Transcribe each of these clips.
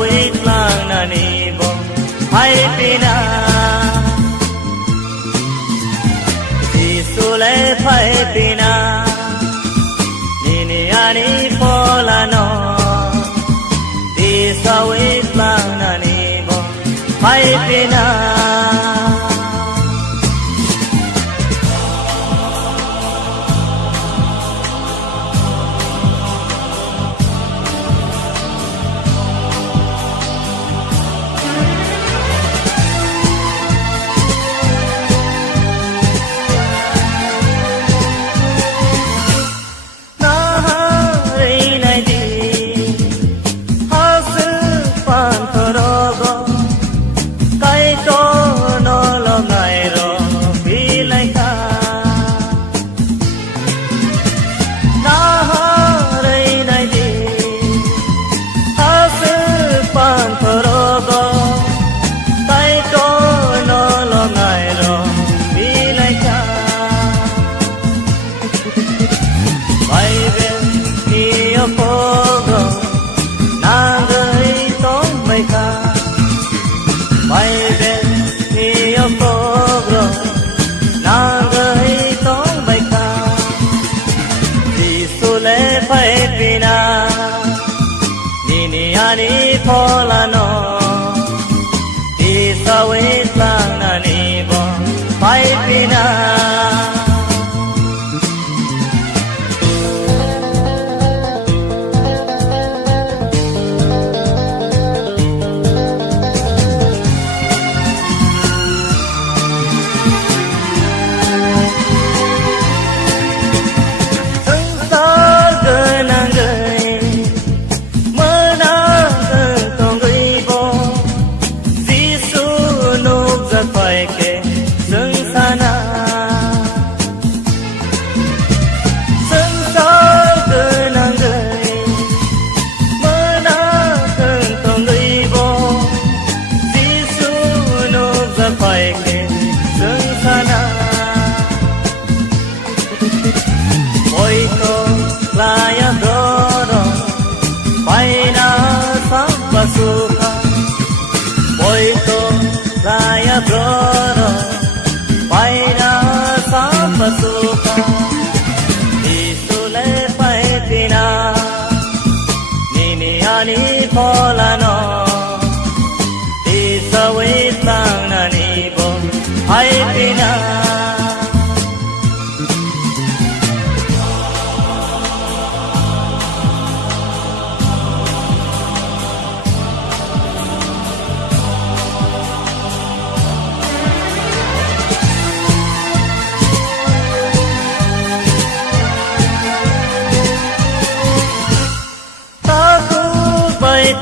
wait lang na nibo phaiphinai Jisule phaiphinai Nini ani pola no Disa wait lang na nibo phaiphinai Nini pola no Disa wait lang na nibo phaiphinai Jisule phaiphinai Nini ani pola no Disa wait lang na nibo phaiphinai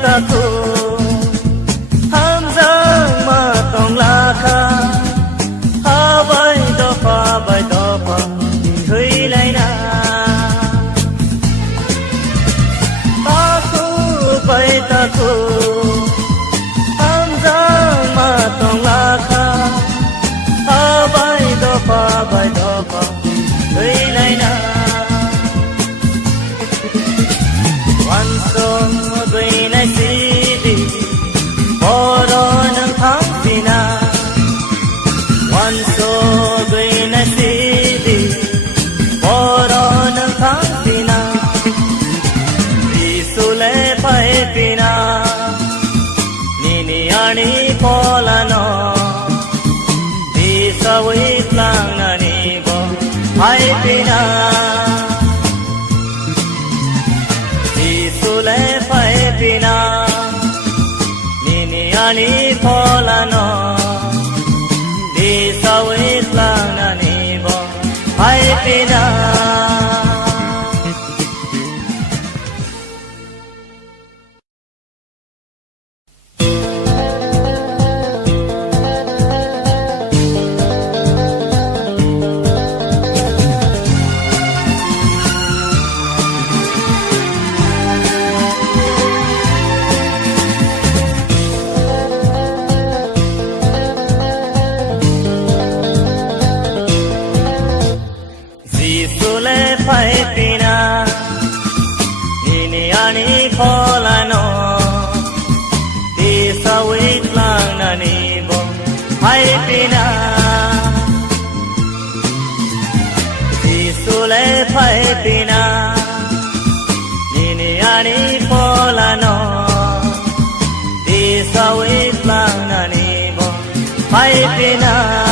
Taku hamzang matong laka Habay dopa Huy lại na Taku hamzang matong laka Habay dopa Huy lại na One song green I see thee Boron ang phaiphinai One song green I see thee Boron ang phaiphinai Jisule phaiphinai Nini ani pola no Disa wait lang na nibo phaiphinai Jisule phaiphinai Nini ani pola no Disa wait lang na nibo phaiphinai ani polano di sawit lang nanibo phaiphinai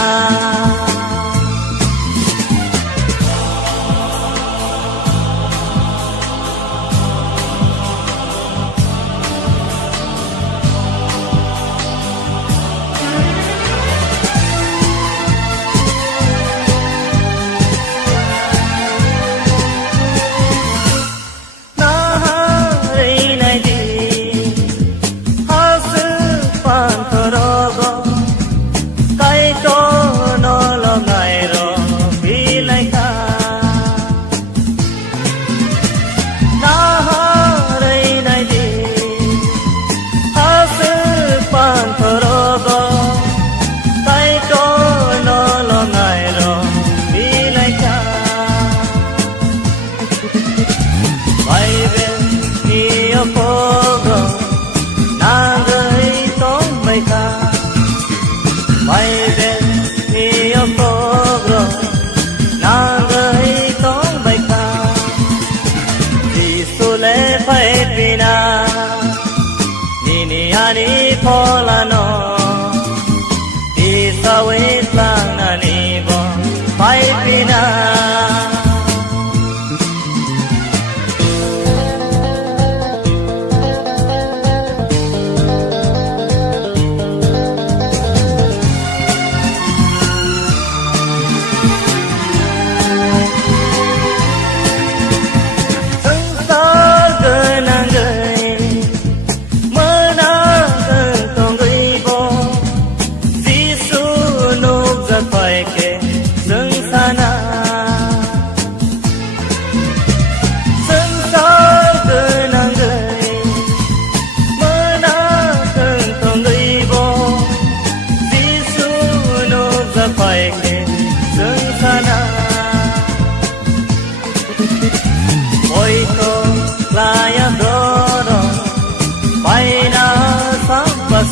Jisule phaiphinai nini ani polano di sawit lang nanibo phaiphinai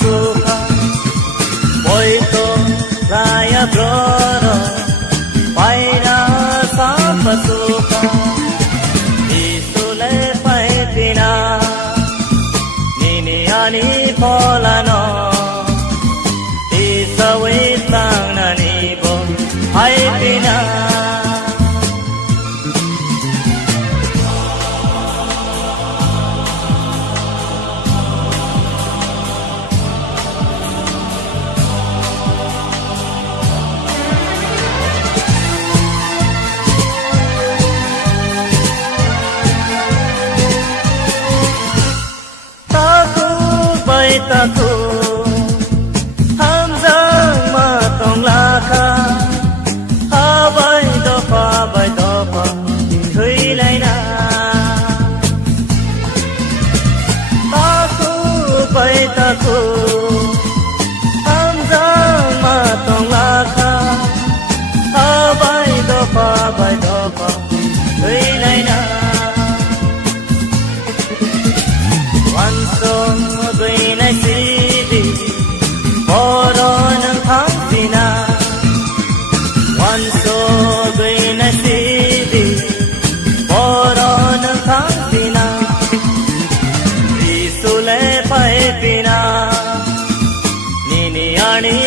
suka boito raya broro paina sapa suka Jisule phaiphinai nini ani polano di sawit lang nanibo phaiphinai taku hamzang matong laka habai dopa thui lai na taku hamzang matong laka habai dopa thui lai na wansong gửi nay sidi boro nang phaiphinai wanso gửi nay sidi boro nang phaiphinai Jisule phaiphinai nini ani